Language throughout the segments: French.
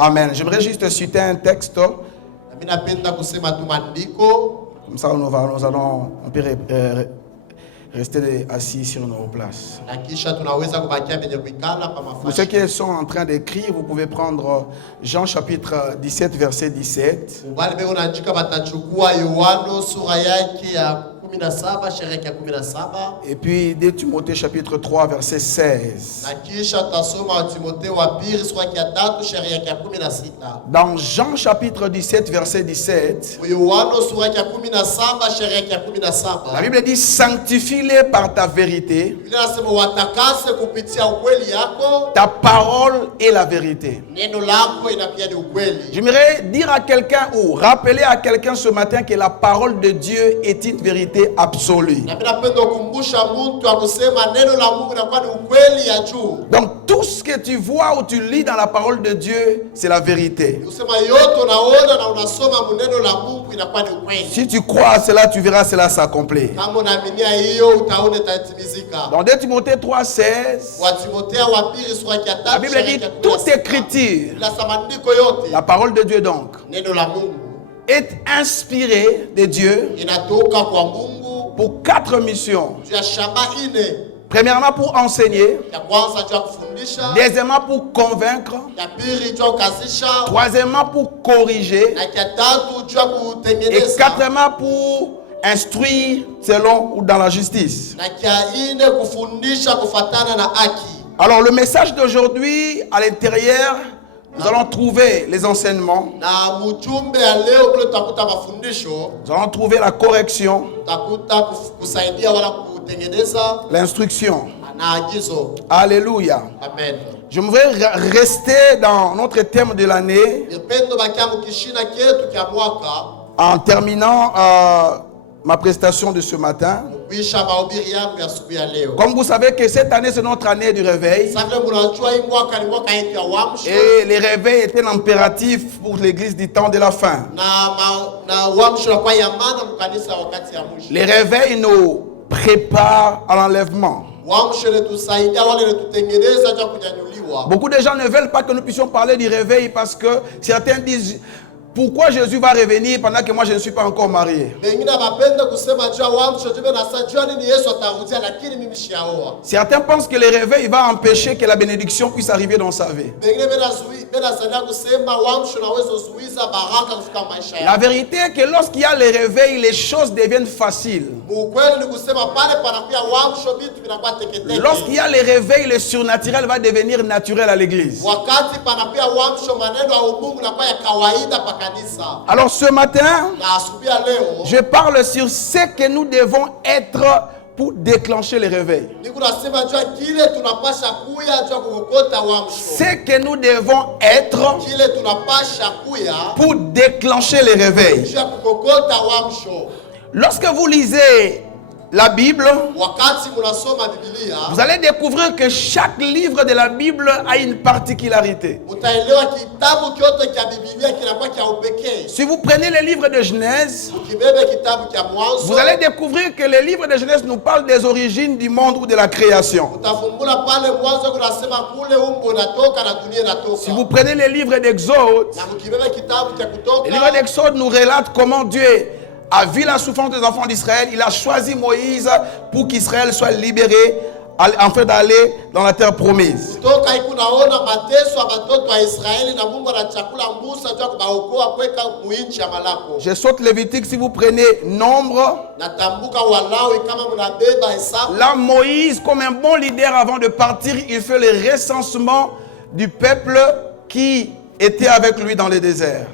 Amen. J'aimerais juste citer un texte. Comme ça, on peut rester assis sur nos places. Pour ceux qui sont en train d'écrire, vous pouvez prendre Jean chapitre 17, verset 17. Et puis 2 Timothée chapitre 3, verset 16. Dans Jean chapitre 17, verset 17, la Bible dit: sanctifie-les par ta vérité. Ta parole est la vérité. J'aimerais dire à quelqu'un ou rappeler à quelqu'un ce matin que la parole de Dieu est une vérité absolue. Donc tout ce que tu vois ou tu lis dans la parole de Dieu, c'est la vérité. Si tu crois à cela, tu verras cela s'accomplir. Dans 2 Timothée 3, 16, la Bible dit: toute écriture, la parole de Dieu donc, est inspirée de Dieu pour 4 missions. Premièrement, pour enseigner. Deuxièmement, pour convaincre. Troisièmement, pour corriger. Et quatrièmement, pour instruire selon ou dans la justice. Alors le message d'aujourd'hui, à l'intérieur, nous allons trouver les enseignements. Nous allons trouver la correction, l'instruction. Alléluia. Amen. Je voudrais rester dans notre thème de l'année en terminant ma prestation de ce matin. Comme vous savez que cette année, c'est notre année du réveil. Et les réveils étaient impératifs pour l'église du temps de la fin. Les réveils nous préparent à l'enlèvement. Beaucoup de gens ne veulent pas que nous puissions parler du réveil parce que certains disent: pourquoi Jésus va revenir pendant que moi je ne suis pas encore marié? Certains pensent que le réveil va empêcher que la bénédiction puisse arriver dans sa vie. La vérité est que lorsqu'il y a le réveil, les choses deviennent faciles. Lorsqu'il y a le réveil, le surnaturel va devenir naturel à l'église. Alors ce matin, je parle sur ce que nous devons être pour déclencher le réveil. Ce que nous devons être pour déclencher le réveil. Lorsque vous lisez la Bible, vous allez découvrir que chaque livre de la Bible a une particularité. Si vous prenez le livre de Genèse, vous allez découvrir que le livre de Genèse nous parle des origines du monde ou de la création. Si vous prenez le livre d'Exode, le livre d'Exode nous relate comment Dieu a vu la souffrance des enfants d'Israël. Il a choisi Moïse pour qu'Israël soit libéré, en fait d'aller dans la terre promise. Je saute Lévitique. Si vous prenez Nombre, là Moïse, comme un bon leader avant de partir, il fait le recensement du peuple qui était avec lui dans le désert.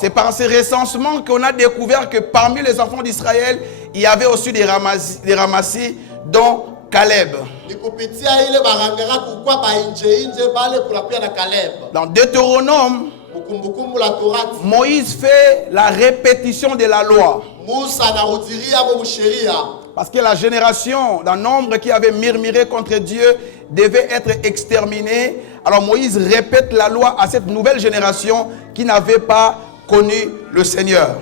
C'est par ces recensements qu'on a découvert que parmi les enfants d'Israël, il y avait aussi des ramassis, dont Caleb. Dans Deutéronome, Moïse fait la répétition de la loi. Parce que la génération d'un nombre qui avait murmuré contre Dieu devait être exterminée. Alors Moïse répète la loi à cette nouvelle génération qui n'avait pas connu le Seigneur.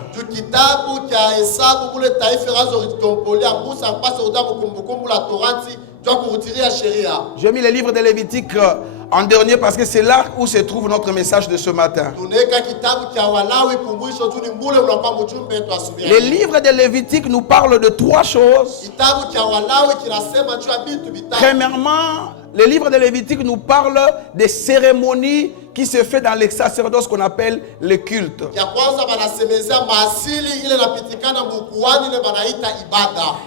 J'ai mis les livres de Lévitique en dernier parce que c'est là où se trouve notre message de ce matin. Les livres de Lévitique nous parlent de trois choses. Premièrement, les livres de Lévitique nous parlent des cérémonies qui se fait dans les sacerdoces qu'on appelle les cultes.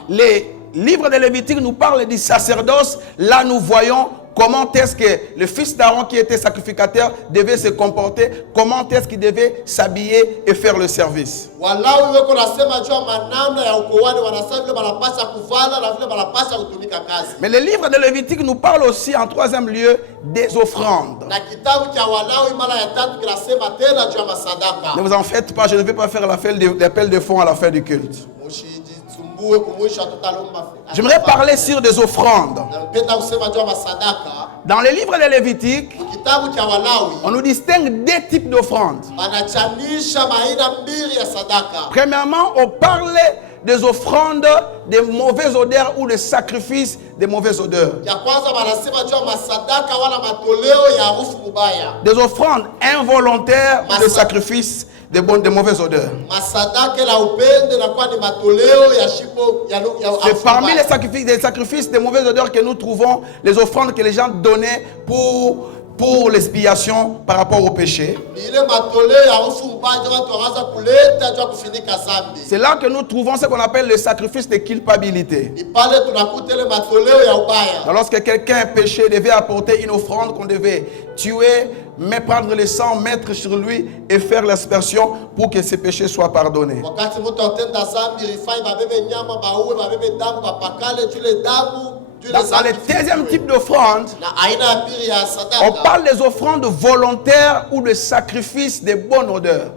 Les livres de Lévitique nous parlent du sacerdoce. Là, nous voyons comment est-ce que le fils d'Aaron qui était sacrificateur devait se comporter, comment est-ce qu'il devait s'habiller et faire le service. Mais les livres de Lévitique nous parlent aussi en troisième lieu des offrandes. Ne vous en faites pas, je ne vais pas faire l'appel de fonds à la fin du culte. J'aimerais parler sur des offrandes. Dans les livres de Lévitique, on nous distingue deux types d'offrandes. Premièrement, on parle des offrandes de mauvaises odeurs ou des sacrifices de mauvaises odeurs. Des offrandes involontaires ou des sacrifices de mauvaises odeurs. C'est parmi les sacrifices de mauvaises odeurs que nous trouvons les offrandes que les gens donnaient pour l'expiation par rapport au péché. C'est là que nous trouvons ce qu'on appelle le sacrifice de culpabilité. Lorsque quelqu'un péché, il devait apporter une offrande qu'on devait tuer, mais prendre le sang, mettre sur lui et faire l'aspersion pour que ses péchés soient pardonnés. Dans le deuxième type d'offrande, on parle des offrandes volontaires ou de sacrifices de bonne odeur.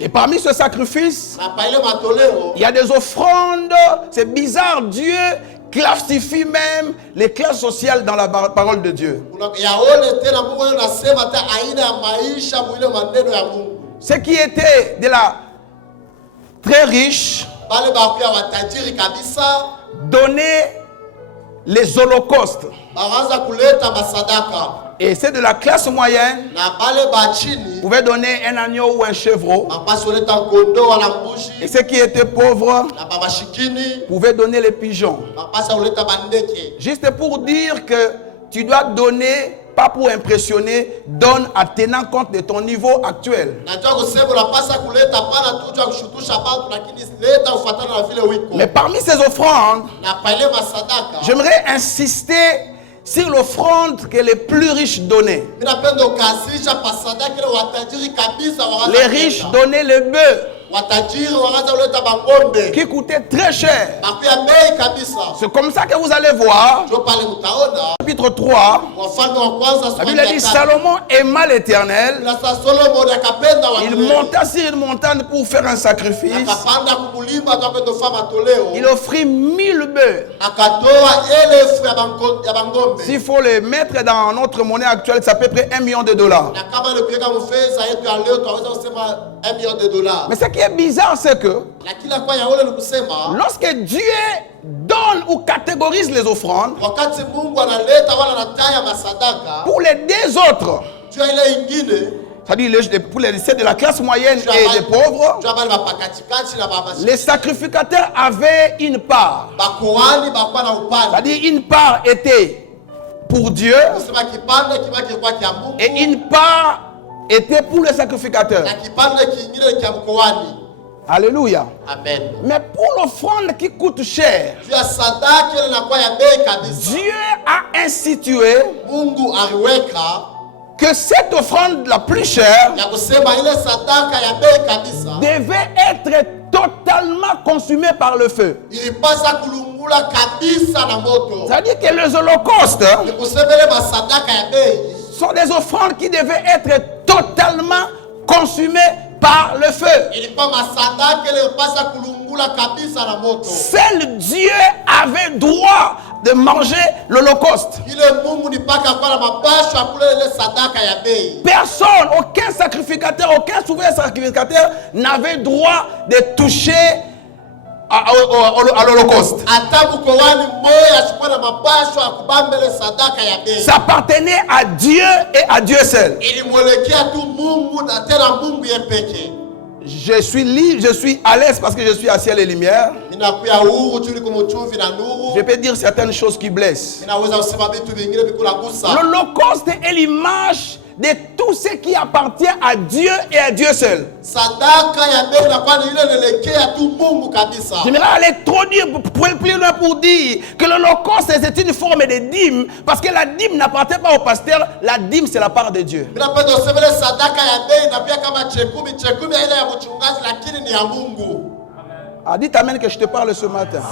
Et parmi ce sacrifice, il y a des offrandes, c'est bizarre, Dieu classifie même les classes sociales dans la parole de Dieu. Ceux qui étaient de la très riches donnaient les holocaustes. Et c'est de la classe moyenne, pouvaient donner un agneau ou un chevreau. Et ceux qui étaient pauvres pouvaient donner les pigeons. Juste pour dire que tu dois donner, pas pour impressionner, donne en tenant compte de ton niveau actuel. Mais parmi ces offrandes, j'aimerais insister sur l'offrande que les plus riches donnaient. Les riches donnaient le bœuf qui coûtait très cher. C'est comme ça que vous allez voir. Chapitre 3, la Bible dit Salomon aima l'Éternel. Il monta sur une montagne pour faire un sacrifice. Il offrit 1000 bœufs. S'il faut les mettre dans notre monnaie actuelle, c'est à peu près $1 million. Mais ce qui est bizarre, c'est que lorsque Dieu donne ou catégorise les offrandes, pour les deux autres, c'est-à-dire pour les de la classe moyenne et des pauvres, les sacrificateurs avaient une part. C'est-à-dire une part était pour Dieu et une part était pour les sacrificateurs. Alléluia. Amen. Mais pour l'offrande qui coûte cher, Dieu a institué que cette offrande la plus chère devait être totalement consumée par le feu. C'est-à-dire que les holocaustes sont des offrandes qui devaient être totalement consumées par le feu. Seul Dieu avait droit de manger l'holocauste. Personne, aucun sacrificateur, aucun souverain sacrificateur n'avait droit de toucher à l'Holocauste. Ça appartenait à Dieu et à Dieu seul. Je suis libre, je suis à l'aise parce que je suis à ciel et lumière. Je peux dire certaines choses qui blessent. L'Holocauste est l'image de tout ce qui appartient à Dieu et à Dieu seul. J'aimerais aller trop dire, plus loin pour dire que l'Holocauste c'est une forme de dîme, parce que la dîme n'appartient pas au pasteur, la dîme c'est la part de Dieu. Ah, dites amen que je te parle ce matin.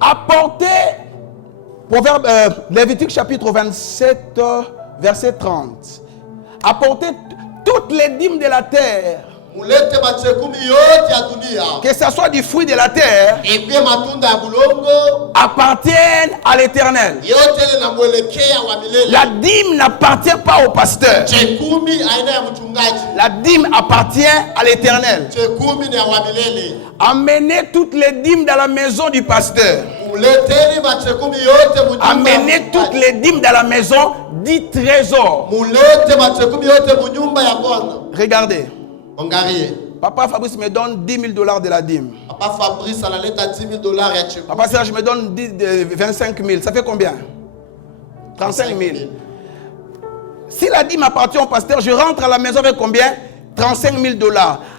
Apportez, Proverbe, Lévitique chapitre 27, verset 30. Apportez toutes les dîmes de la terre, que ce soit du fruit de la terre, appartiennent à l'Éternel. La dîme n'appartient pas au pasteur. La dîme appartient à l'Éternel. Amenez toutes les dîmes dans la maison du pasteur. Amenez toutes les dîmes dans la maison du trésor. Regardez. Papa Fabrice me donne $10,000 de la dîme. Papa Fabrice analeta $10,000. Papa Serge me donne 25 000. Ça fait combien? 35 000. Si la dîme appartient au pasteur, je rentre à la maison avec combien? 35 000 $.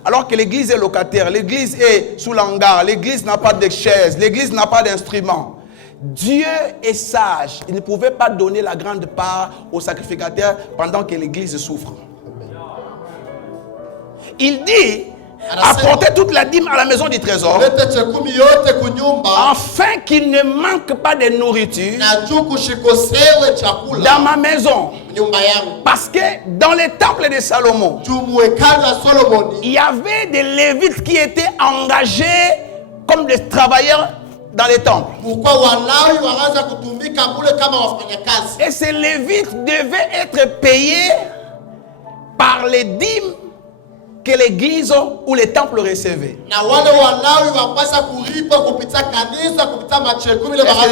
Alors que l'église est locataire, l'église est sous l'hangar, l'église n'a pas de chaise, l'église n'a pas d'instrument. Dieu est sage. Il ne pouvait pas donner la grande part au sacrificateur pendant que l'église souffre. Il dit, apportez toute la dîme à la maison du trésor, afin qu'il ne manque pas de nourriture dans ma maison. Parce que dans les temples de Salomon, il y avait des Lévites qui étaient engagés comme des travailleurs dans les temples. Et ces Lévites devaient être payés par les dîmes que l'église ou les temples recevaient. Je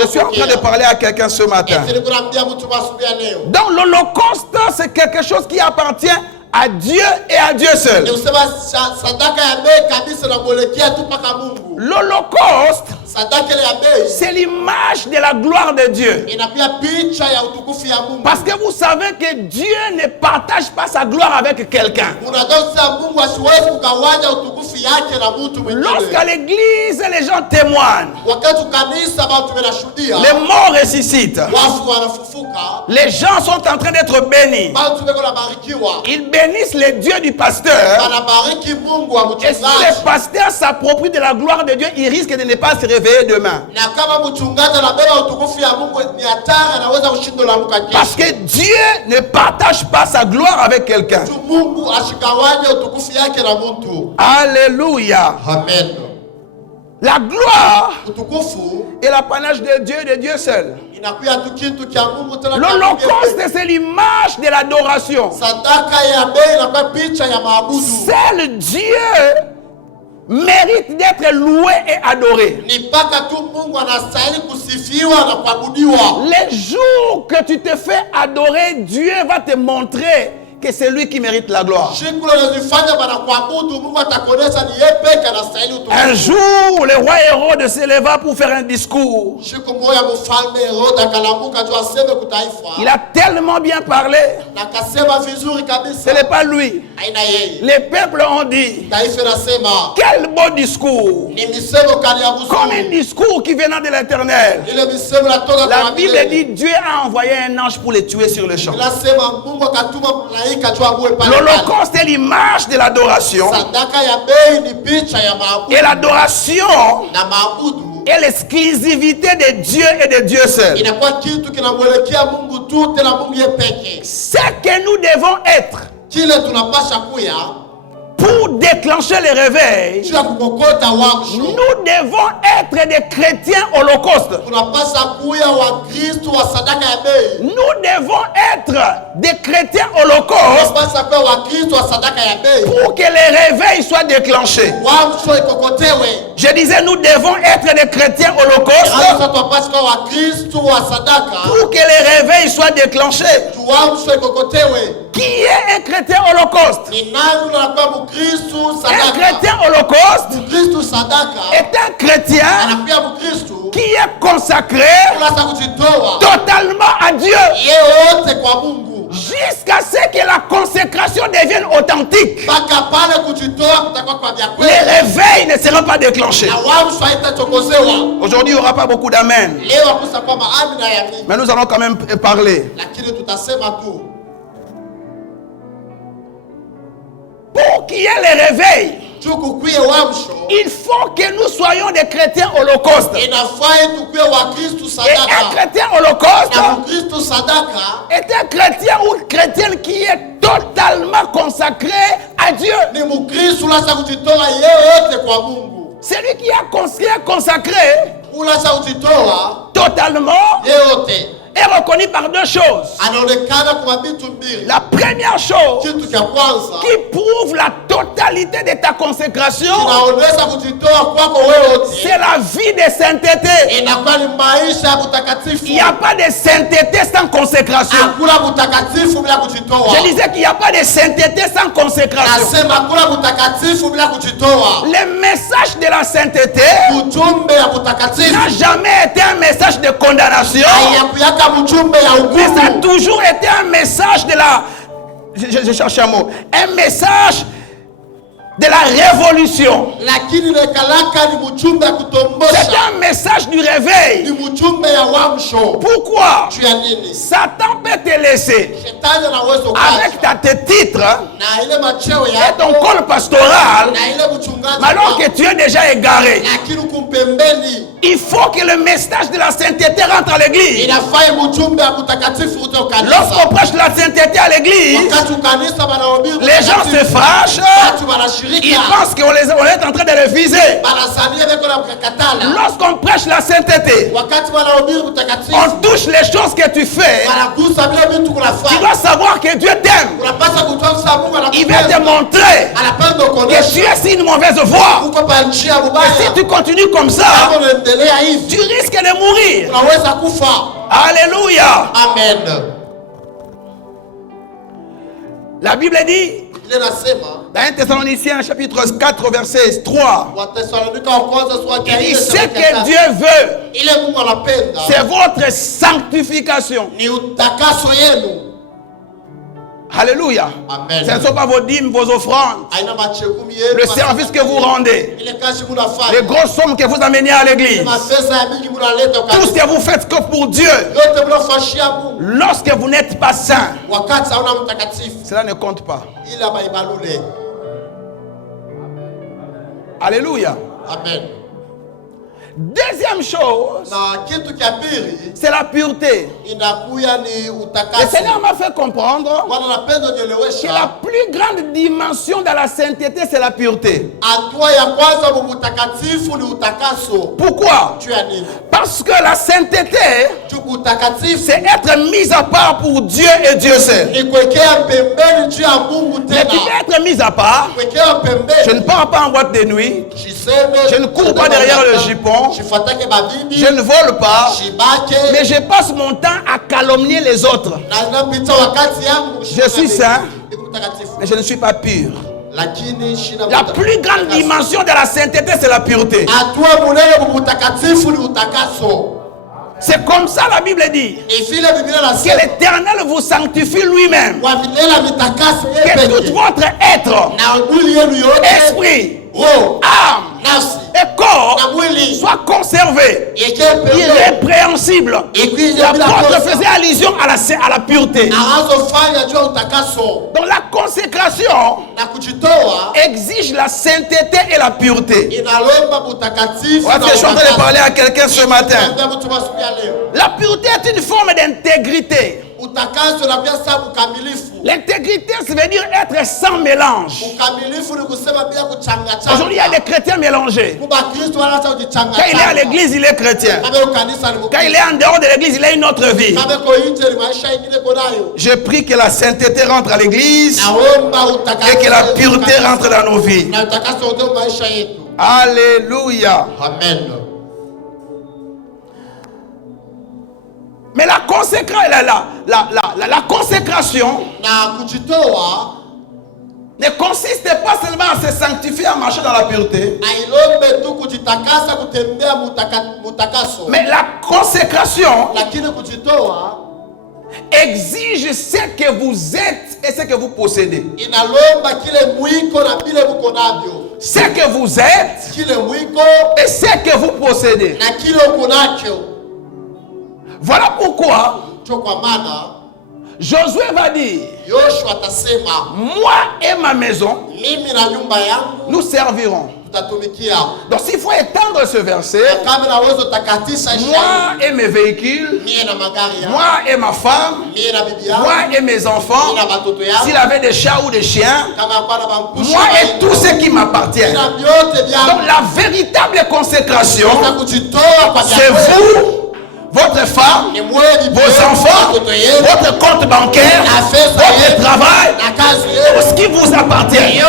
suis en train de parler à quelqu'un ce matin. Donc l'Holocauste, c'est quelque chose qui appartient à Dieu et à Dieu seul. L'Holocauste, c'est l'image de la gloire de Dieu. Parce que vous savez que Dieu ne partage pas sa gloire avec quelqu'un. Lorsqu'à l'église, les gens témoignent. Les morts ressuscitent. Les gens sont en train d'être bénis. Ils bénissent les dieux du pasteur. Et si le pasteur s'approprie de la gloire de Dieu, il risque de ne pas se réveiller demain. Parce que Dieu ne partage pas sa gloire avec quelqu'un. Alléluia. Amen. La gloire est l'apanage de Dieu et de Dieu seul. L'Holocauste, c'est l'image de l'adoration. Seul Dieu mérite d'être loué et adoré. Les jours que tu te fais adorer, Dieu va te montrer que c'est lui qui mérite la gloire. Un jour, le roi Hérode se leva pour faire un discours. Il a tellement bien parlé. Ce n'est pas lui. Les peuples ont dit, quel beau discours. Comme un discours qui venait de l'Éternel. La Bible dit, Dieu a envoyé un ange pour les tuer sur le champ. L'Holocauste est l'image de l'adoration. Et l'adoration est l'exclusivité de Dieu et de Dieu seul. Ce que nous devons être pour déclencher le réveil, nous devons être des chrétiens holocaustes. Nous devons être des chrétiens holocaustes pour que le réveil soit déclenché. Je disais, nous devons être des chrétiens holocaustes pour que le réveil soit déclenché. Qui est un chrétien holocauste? Un chrétien holocauste est un chrétien qui est consacré totalement à Dieu jusqu'à ce que la consécration devienne authentique. Les réveils ne seront pas déclenchés. Aujourd'hui, il n'y aura pas beaucoup d'amen. Mais nous allons quand même parler. Pour qu'il y ait le réveil, il faut que nous soyons des chrétiens holocaustes. Et un chrétien holocauste est un chrétien ou une chrétienne qui est totalement consacré à Dieu. Celui qui est consacré totalement est reconnu par deux choses. La première chose qui prouve la totalité de ta consécration, c'est la vie de sainteté. Il n'y a pas de sainteté sans consécration. Je disais qu'il n'y a pas de sainteté sans consécration. Le message de la sainteté n'a jamais été un message de condamnation, mais ça a toujours été un message de la... Je cherche un mot. Un message de la révolution. C'est un message du réveil. Pourquoi? Satan peut te laisser avec tes titres et ton col pastoral, alors que tu es déjà égaré. Il faut que le message de la sainteté rentre à l'église. Lorsqu'on prêche la sainteté à l'église, les gens se fâchent. Ils pensent qu'on est en train de les viser. Lorsqu'on prêche la sainteté, on touche les choses que tu fais. Tu dois savoir que Dieu t'aime. Il va te montrer que tu es sur une mauvaise voie. Et si tu continues comme ça, tu risques de mourir. Alléluia. Amen. La Bible dit dans 1 Thessaloniciens chapitre 4 verset 3, il dit ce que Dieu veut, c'est votre sanctification. Alléluia. Amen. Ce ne sont pas vos dîmes, vos offrandes, le service que vous rendez, les grosses sommes que vous amenez à l'église, tout ce que vous faites que pour Dieu. Lorsque vous n'êtes pas saint, cela ne compte pas. Alléluia. Amen. Deuxième chose, c'est la pureté. Le Seigneur m'a fait comprendre que la plus grande dimension de la sainteté, c'est la pureté. Pourquoi? Parce que la sainteté, c'est être mis à part pour Dieu et Dieu seul. Mais tu peux être mis à part. Je ne pars pas en boîte de nuit. Je ne cours pas derrière le jupon. Je ne vole pas, mais je passe mon temps à calomnier les autres. Je suis saint, mais je ne suis pas pur. La plus grande dimension de la sainteté, c'est la pureté. C'est comme ça la Bible dit que l'Éternel vous sanctifie lui-même. Que tout votre être, esprit, âme et corps soit conservé, irrépréhensible. L'apôtre faisait allusion à la pureté. Donc la consécration exige la sainteté et la pureté. Je suis en train de parler à quelqu'un ce matin. La pureté est une forme d'intégrité. L'intégrité, ça veut dire être sans mélange. Aujourd'hui, il y a des chrétiens mélangés. Quand il est à l'église, il est chrétien. Quand il est en dehors de l'église, il a une autre vie. Je prie que la sainteté rentre à l'église et que la pureté rentre dans nos vies. Alléluia. Amen. Mais la consécration ne consiste pas seulement à se sanctifier, à marcher dans la pureté. Mais la consécration exige ce que vous êtes et ce que vous possédez. Ce que vous êtes et ce que vous possédez. Voilà pourquoi Josué va dire, moi et ma maison, nous servirons. Donc s'il faut étendre ce verset, moi et mes véhicules, moi et ma femme, moi et mes enfants, s'il avait des chats ou des chiens, moi et tout ce qui m'appartient. Donc la véritable consécration, c'est vous, votre femme, vos enfants, votre compte bancaire, votre travail, tout ce qui vous appartient. Et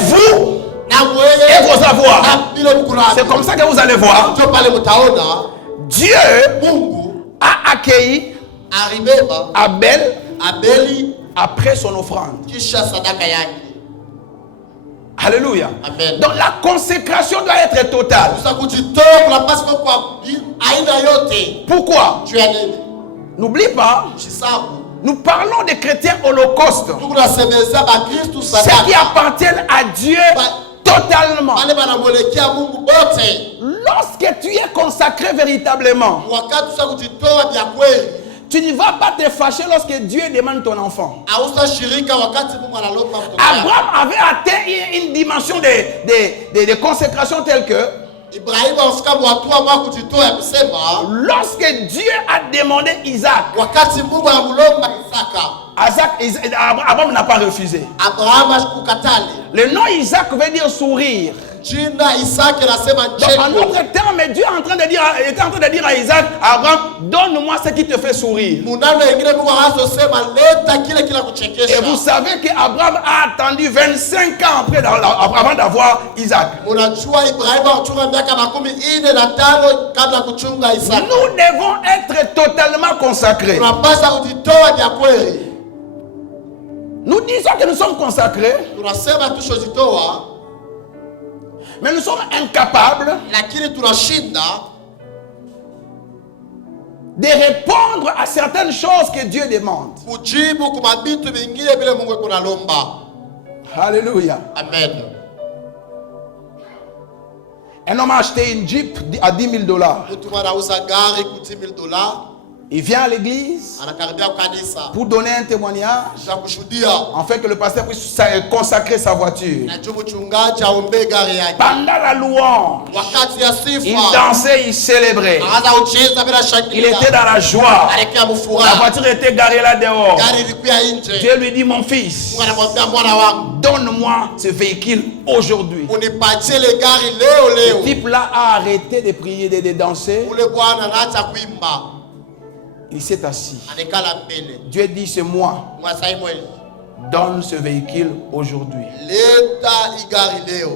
vous, et vos avoirs. C'est comme ça que vous allez voir. Dieu a accueilli Abel après son offrande. Alléluia. Amen. Donc la consécration doit être totale. Pourquoi? N'oublie pas, nous parlons des chrétiens holocaustes. Ceux qui appartiennent à Dieu totalement. Lorsque tu es consacré véritablement, tu ne vas pas te fâcher lorsque Dieu demande ton enfant. Abraham avait atteint une dimension de consécration telle que lorsque Dieu a demandé Isaac, Abraham n'a pas refusé. Le nom Isaac veut dire sourire. Donc, en d'autres termes, Dieu est en train de dire à Isaac, Abraham, donne-moi ce qui te fait sourire. Et vous savez qu'Abraham a attendu 25 ans après avant d'avoir Isaac. Nous devons être totalement consacrés. Nous disons que nous sommes consacrés, mais nous sommes incapables de répondre à certaines choses que Dieu demande. Alléluia. Amen. Un homme a acheté une Jeep à $10 000. Il vient à l'église pour donner un témoignage, afin que le pasteur puisse consacrer sa voiture. Pendant la louange, il dansait, il célébrait. Il était dans la joie. La voiture était garée là dehors. Dieu lui dit, mon fils, donne-moi ce véhicule aujourd'hui. Ce type-là a arrêté de prier, de danser. Il s'est assis. Dieu dit, c'est moi. Donne ce véhicule aujourd'hui.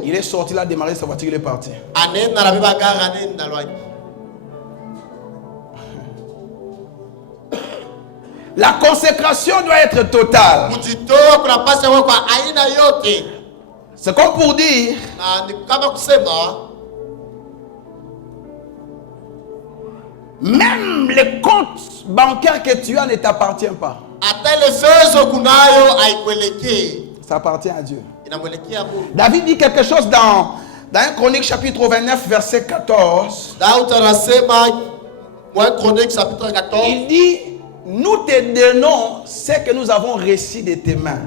Il est sorti, il a démarré sa voiture, il est parti. La consécration doit être totale. C'est comme pour dire, même les comptes bancaires que tu as ne t'appartiennent pas. Ça appartient à Dieu. David dit quelque chose dans 1 Chronique chapitre 29 verset 14. Il dit, nous te donnons ce que nous avons reçu de tes mains.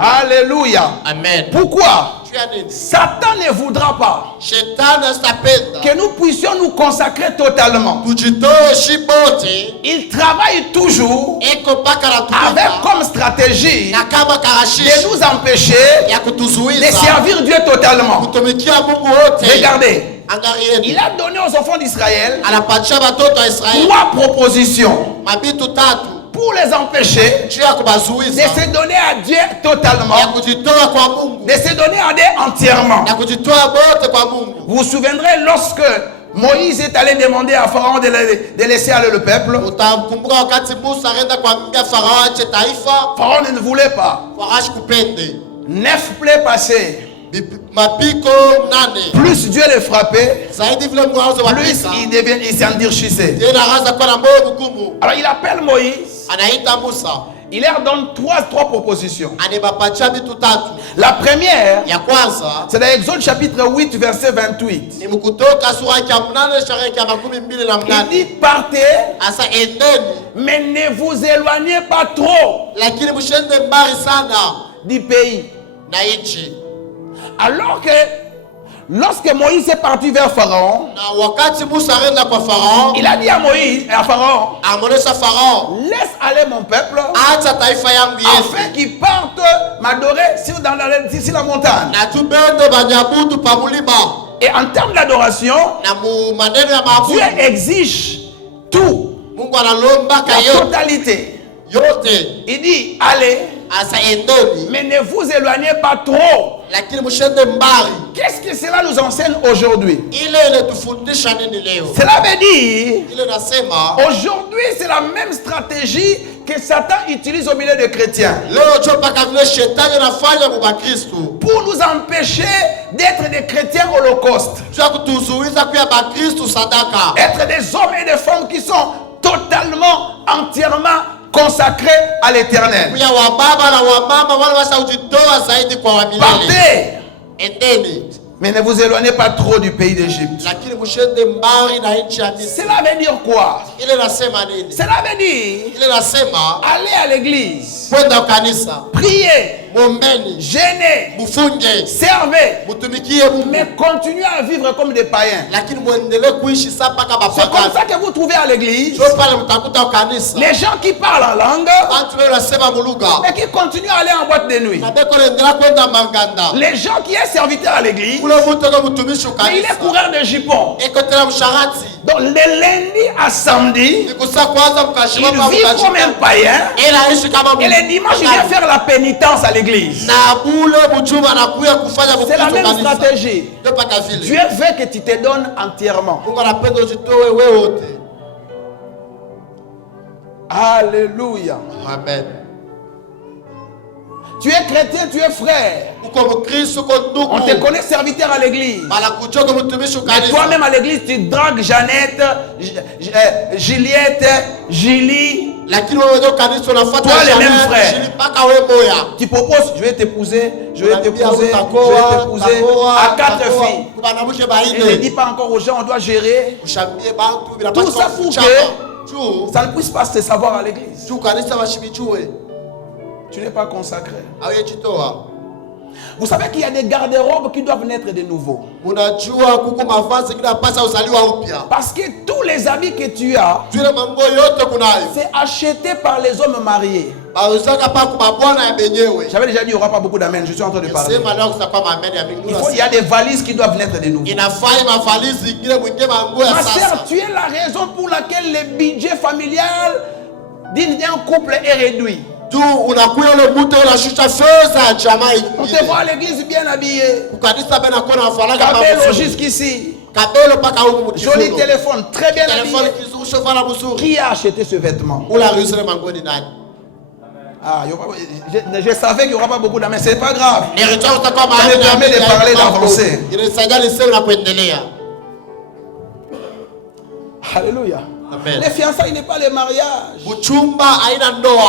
Alléluia. Amen. Pourquoi? Satan ne voudra pas que nous puissions nous consacrer totalement. Il travaille toujours avec comme stratégie de nous empêcher de servir Dieu totalement. Regardez. Il a donné aux enfants d'Israël 3 propositions pour les empêcher de se donner à Dieu totalement, de se donner à Dieu entièrement. Vous vous souviendrez lorsque Moïse est allé demander à Pharaon de laisser aller le peuple. Pharaon ne voulait pas. 9 plaies passées. Plus Dieu les frappait, plus il s'endurcissait. Alors il appelle Moïse. Il leur donne 3 propositions. La première, c'est dans Exode chapitre 8, verset 28. Il dit partez, mais ne vous éloignez pas trop du pays. Alors que lorsque Moïse est parti vers Pharaon, il a dit à Pharaon, laisse aller mon peuple afin qu'ils partent m'adorer sur la montagne. Et en termes d'adoration, Dieu exige tout, la totalité. Il dit allez, mais ne vous éloignez pas trop. Qu'est-ce que cela nous enseigne aujourd'hui? Cela veut dire aujourd'hui c'est la même stratégie que Satan utilise au milieu des chrétiens pour nous empêcher d'être des chrétiens holocaustes, être des hommes et des femmes qui sont totalement, entièrement consacré à l'éternel. Partez, mais ne vous éloignez pas trop du pays d'Égypte. Cela veut dire quoi? Cela veut dire aller à l'église, prier, gêner, servez, mais continuez à vivre comme des païens. C'est comme ça que vous trouvez à l'église les gens qui parlent en langue mais qui continuent à aller en boîte de nuit. Les gens qui sont serviteurs à l'église mais il est coureur de jupons. Donc de lundi à samedi il vit comme un païen et les dimanches il vient faire la pénitence à l'église. C'est la même stratégie. Dieu veut que tu te donnes entièrement. Alléluia. Amen. Tu es chrétien, tu es frère. On te connaît serviteur à l'église. Mais toi-même à l'église, tu dragues Jeannette, Juliette, Julie. Toi les mêmes frères. Tu proposes, je vais t'épouser, je vais t'épouser, à 4 filles. Et ne dis pas encore aux gens, on doit gérer. Tout ça pour que ça ne puisse pas se savoir à l'église. Tu n'es pas consacré. Vous savez qu'il y a des garde-robes qui doivent naître de nouveau. Parce que tous les habits que tu as, c'est acheté par les hommes mariés. J'avais déjà dit, il n'y aura pas beaucoup d'amen. Je suis en train de parler. Il y a des valises qui doivent naître de nouveau. Ma soeur, tu es la raison pour laquelle le budget familial d'un couple est réduit. On te voit à l'église bien habillé. Cabello jusqu'ici. Joli téléphone, très bien habillé. Qui a acheté ce vêtement? Je savais qu'il n'y aura pas beaucoup d'amen. C'est pas grave. Ça me permet de parler, d'avancer. Alléluia. Amen. Les fiançailles n'est pas le mariage.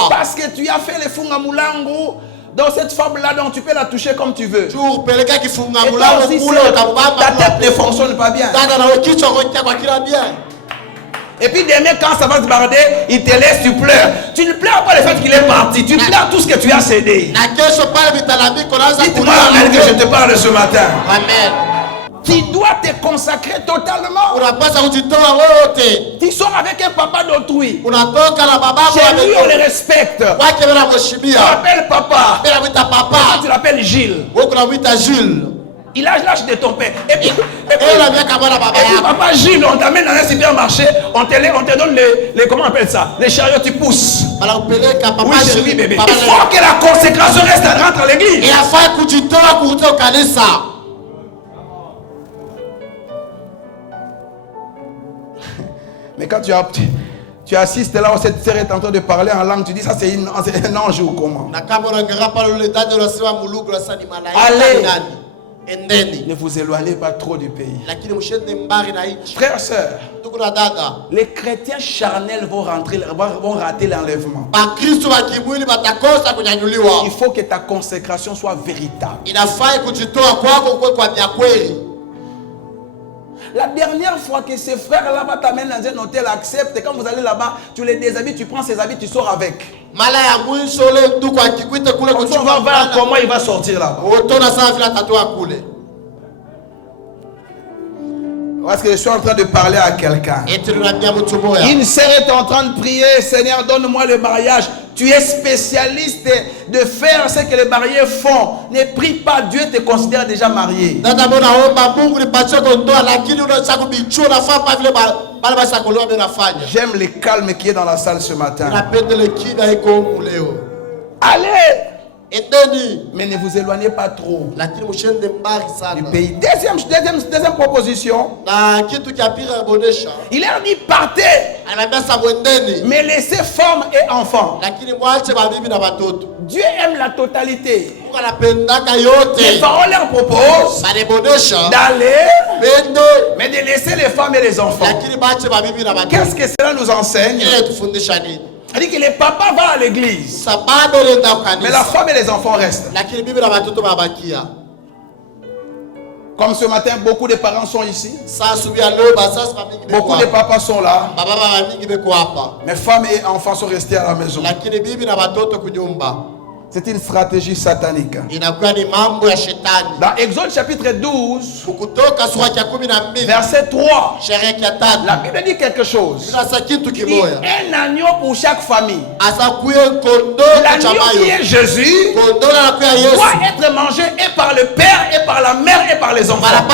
Parce que tu as fait les funga mulangu. Dans cette femme-là, donc tu peux la toucher comme tu veux. Et toi aussi, ta tête ne fonctionne pas bien. Et puis demain, quand ça va se barder, il te laisse, tu pleures. Tu ne pleures pas le fait qu'il est parti. Tu pleures tout ce que tu as cédé. Dites-moi amen que je te parle ce matin. Amen. Tu dois te consacrer totalement. Tu sors avec un papa d'autrui. Chez lui, on le respecte. Tu l'appelles papa. Tu l'appelles Gilles. Il a l'âge de ton père. Et puis papa Gilles, on t'amène dans un supermarché, on te donne les comment on appelle ça? Les chariots, tu pousses. Oui, c'est lui, bébé. Il faut que la consécration reste rentre à l'église. Mais quand tu assistes là où cette sœur est en train de parler en langue, tu dis ça c'est un ange ou comment? Allez, ne vous éloignez pas trop du pays. Frères et sœurs, les chrétiens charnels vont rater l'enlèvement. Il faut que ta consécration soit véritable. La dernière fois que ces frères-là vont t'amener dans un hôtel, accepte, quand vous allez là-bas, tu les déshabilles, tu prends ses habits, tu sors avec. On va voir comment il va sortir là-bas. Parce que je suis en train de parler à quelqu'un. Une sœur est en train de prier, Seigneur, donne-moi le mariage. Tu es spécialiste de faire ce que les mariés font. Ne prie pas, Dieu te considère déjà marié. J'aime le calme qui est dans la salle ce matin. Allez! Mais ne vous éloignez pas trop du pays. Deuxième proposition. Il a dit partez, mais laissez femmes et enfants. Dieu aime la totalité. Les paroles leur proposent d'aller, mais de laisser les femmes et les enfants. Qu'est-ce que cela nous enseigne? Il dit que les papas vont à l'église, mais la femme et les enfants restent. Comme ce matin, beaucoup de parents sont ici. Beaucoup de papas sont là. Mais femmes et enfants sont restés à la maison. C'est une stratégie satanique. Dans Exode chapitre 12, verset 3, la Bible dit quelque chose. Il dit un agneau pour chaque famille. L'agneau qui est Jésus doit être mangé et par le père, et par la mère, et par les enfants. Un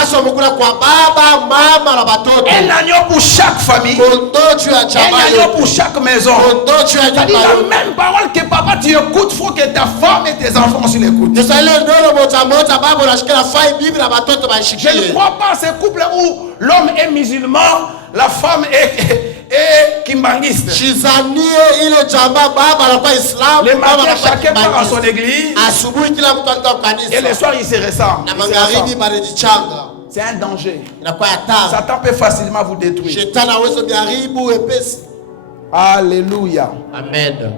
agneau pour chaque famille. Un agneau pour chaque maison. C'est-à-dire la même parole que papa tu écoutes, il faut que ta femme et tes enfants aussi l'écoutent. Je ne crois pas à ces couples où l'homme est musulman, la femme est kimbangiste. Les matins, chacun part à son église. Et le soir, ils se ressemblent. C'est un danger. Satan peut facilement vous détruire. Alléluia. Amen.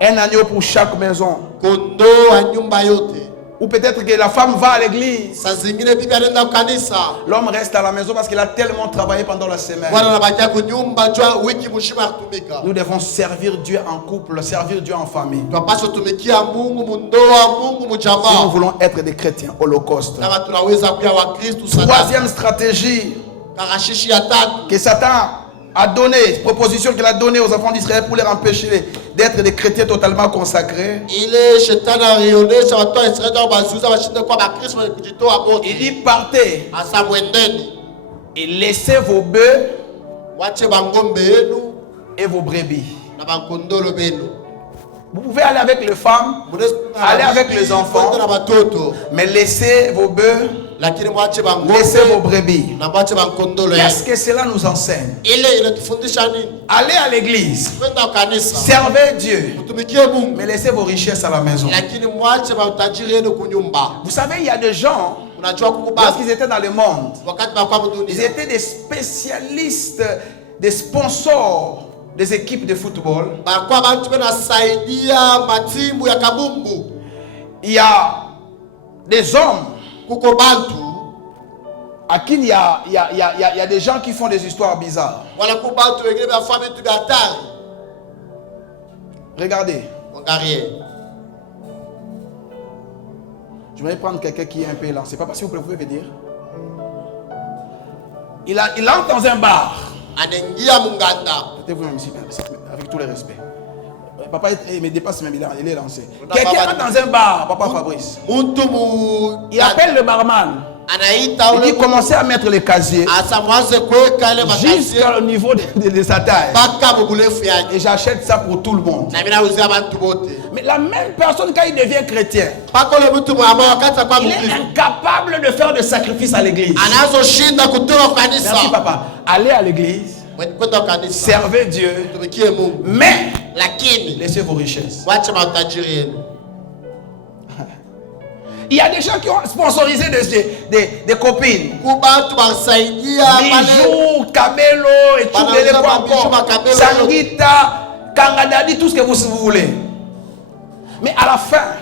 Un agneau pour chaque maison. Ou peut-être que la femme va à l'église. L'homme reste à la maison parce qu'il a tellement travaillé pendant la semaine. Nous devons servir Dieu en couple, servir Dieu en famille. Si nous voulons être des chrétiens holocaustes. Troisième stratégie que Satan a donné, proposition qu'il a donnée aux enfants d'Israël pour les empêcher d'être des chrétiens totalement consacrés. Il dit partez et laissez vos bœufs et vos brebis. Vous pouvez aller avec les femmes, aller avec les enfants, mais laissez vos bœufs, laissez vos brebis. Qu'est-ce que cela nous enseigne? Allez à l'église, servez Dieu, mais laissez vos richesses à la maison. Vous savez, il y a des gens, lorsqu'ils étaient dans le monde, ils étaient des spécialistes, des sponsors des équipes de football. Il y a des hommes À qui il y a des gens qui font des histoires bizarres. Regardez. Je vais prendre quelqu'un qui est un peu lent. C'est pas parce que vous pouvez me dire. Il entre dans un bar. Peut-être vous même ici, avec tout le respect. Papa il me dépasse même, il est lancé. Quelqu'un entre dans un bar, Papa Fabrice. Il appelle le barman. Il commençait à mettre les casiers jusqu'au niveau de sa taille. Et j'achète ça pour tout le monde. Mais la même personne, quand il devient chrétien, il est incapable de faire de sacrifice à l'église. Merci papa. Allez à l'église, servez Dieu, mais laissez vos richesses. Il y a des gens qui ont sponsorisé des copines. Bijoux, Kabelo, et tout encore. Sangita, Kangadadi, tout ce que vous voulez. Mais à la fin,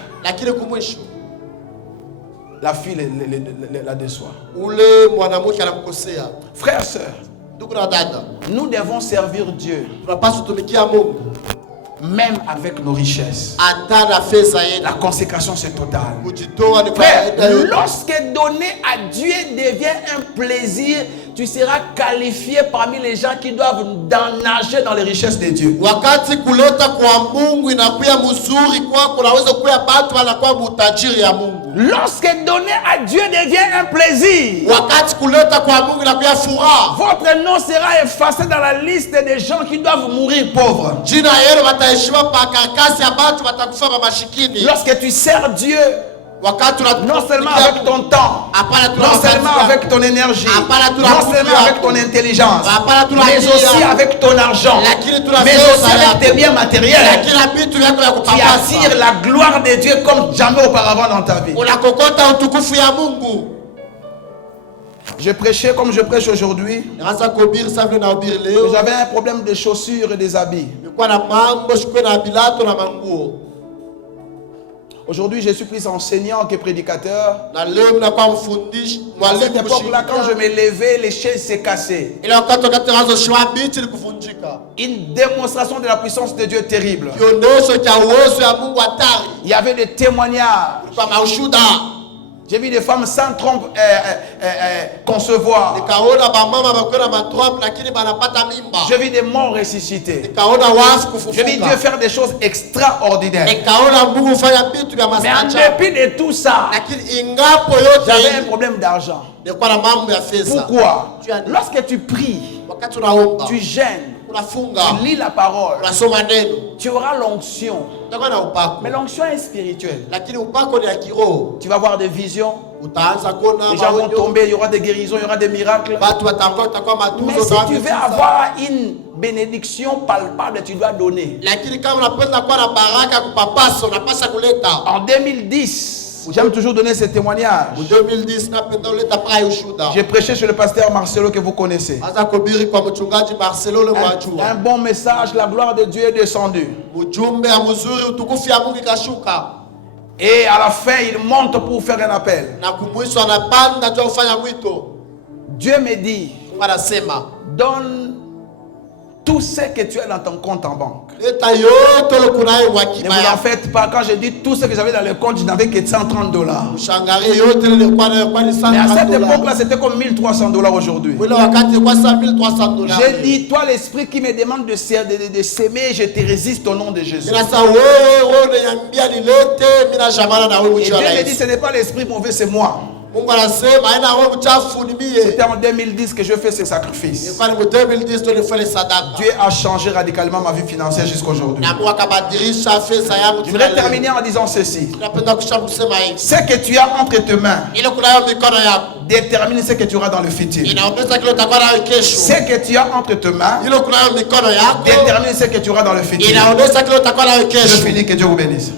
la fille la déçoit. Frères et sœurs, nous devons servir Dieu. Même avec nos richesses. La consécration c'est total. Frère, lorsque donner à Dieu devient un plaisir, tu seras qualifié parmi les gens qui doivent nager dans les richesses de Dieu. Lorsque donner à Dieu devient un plaisir, votre nom sera effacé dans la liste des gens qui doivent mourir pauvres. Lorsque tu sers Dieu, non seulement avec ton temps, non seulement avec ton énergie, non seulement avec ton intelligence, mais aussi avec ton argent, mais aussi avec tes biens matériels, tu attires la gloire de Dieu comme jamais auparavant dans ta vie. Je prêchais comme je prêche aujourd'hui. J'avais un problème de chaussures et des habits. Aujourd'hui, je suis plus enseignant que prédicateur. À cette époque-là, quand je me levais, les chaises se cassaient. Une démonstration de la puissance de Dieu terrible. Il y avait des témoignages. J'ai vu des femmes sans trompe concevoir. J'ai vu des morts ressuscités. J'ai vu Dieu faire des choses extraordinaires. Mais en dépit de tout ça, j'avais un problème d'argent. Pourquoi? Lorsque tu pries, tu gênes, tu lis la parole, tu auras l'onction. Mais l'onction est spirituelle. Tu vas avoir des visions. Les gens vont tomber, il y aura des guérisons, il y aura des miracles. Mais si tu veux avoir une bénédiction palpable, tu dois donner. En 2010, j'aime toujours donner ce témoignage. J'ai prêché chez le pasteur Marcelo que vous connaissez. Un bon message, la gloire de Dieu est descendue. Et à la fin, il monte pour faire un appel. Dieu me dit, donne tout ce que tu as dans ton compte en banque. Ne vous en faites pas. Quand je dis tout ce que j'avais dans le compte, je n'avais que $130. Mais à cette époque-là, c'était comme $1,300 aujourd'hui. J'ai dit, toi l'esprit qui me demande de s'aimer, je te résiste au nom de Jésus. Et Dieu me dit, ce n'est pas l'esprit mauvais, c'est moi. C'était en 2010 que je fais ce sacrifice. Dieu a changé radicalement ma vie financière jusqu'à aujourd'hui. Je voudrais terminer en disant ceci. Ce que tu as entre tes mains détermine ce que tu auras dans le futur. Ce que tu as entre tes mains détermine ce que tu auras dans le futur. Je finis, que Dieu vous bénisse.